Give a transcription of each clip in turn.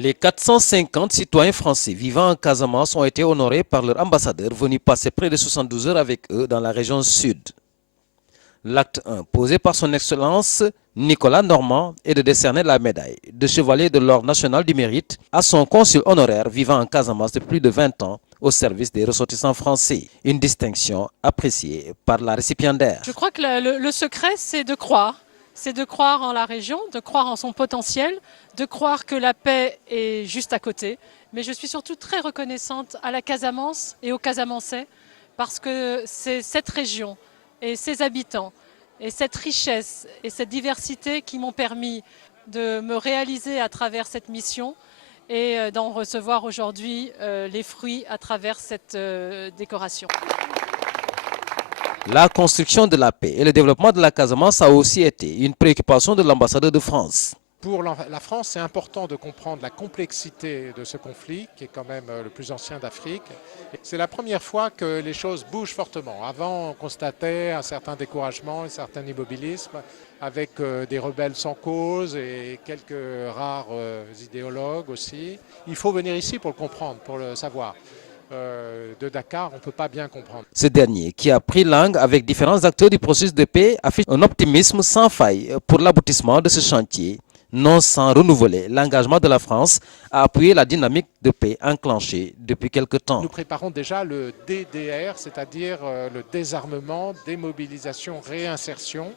Les 450 citoyens français vivant en Casamance ont été honorés par leur ambassadeur venu passer près de 72 heures avec eux dans la région sud. L'acte 1, posé par son Excellence Nicolas Normand, est de décerner la médaille de chevalier de l'Ordre national du mérite à son consul honoraire vivant en Casamance depuis plus de 20 ans au service des ressortissants français. Une distinction appréciée par la récipiendaire. Je crois que le secret, c'est de croire. C'est de croire en la région, de croire en son potentiel, de croire que la paix est juste à côté. Mais je suis surtout très reconnaissante à la Casamance et aux Casamançais parce que c'est cette région et ses habitants et cette richesse et cette diversité qui m'ont permis de me réaliser à travers cette mission et d'en recevoir aujourd'hui les fruits à travers cette décoration. La construction de la paix et le développement de la Casamance a aussi été une préoccupation de l'ambassadeur de France. Pour la France, c'est important de comprendre la complexité de ce conflit, qui est quand même le plus ancien d'Afrique. C'est la première fois que les choses bougent fortement. Avant, on constatait un certain découragement, un certain immobilisme, avec des rebelles sans cause et quelques rares idéologues aussi. Il faut venir ici pour le comprendre, pour le savoir. De Dakar, on ne peut pas bien comprendre. Ce dernier, qui a pris langue avec différents acteurs du processus de paix, affiche un optimisme sans faille pour l'aboutissement de ce chantier, non sans renouveler l'engagement de la France à appuyer la dynamique de paix enclenchée depuis quelque temps. Nous préparons déjà le DDR, c'est-à-dire le désarmement, démobilisation, réinsertion,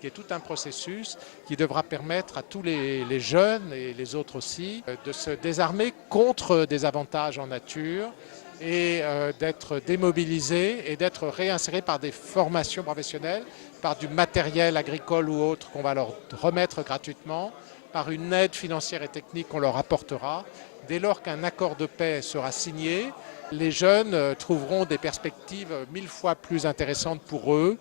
qui est tout un processus qui devra permettre à tous les jeunes et les autres aussi de se désarmer contre des avantages en nature et d'être démobilisés et d'être réinsérés par des formations professionnelles, par du matériel agricole ou autre qu'on va leur remettre gratuitement, par une aide financière et technique qu'on leur apportera. Dès lors qu'un accord de paix sera signé, les jeunes trouveront des perspectives 1000 fois plus intéressantes pour eux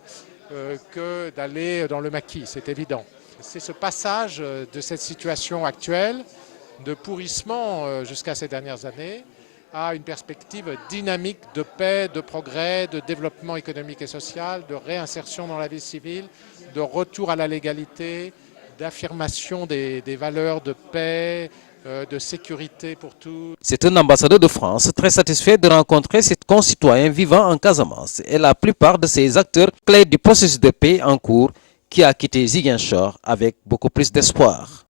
que d'aller dans le maquis, c'est évident. C'est ce passage de cette situation actuelle de pourrissement jusqu'à ces dernières années à une perspective dynamique de paix, de progrès, de développement économique et social, de réinsertion dans la vie civile, de retour à la légalité, d'affirmation des valeurs de paix, de sécurité pour tous. C'est un ambassadeur de France très satisfait de rencontrer ses concitoyens vivant en Casamance et la plupart de ces acteurs clés du processus de paix en cours qui a quitté Ziguinchor avec beaucoup plus d'espoir.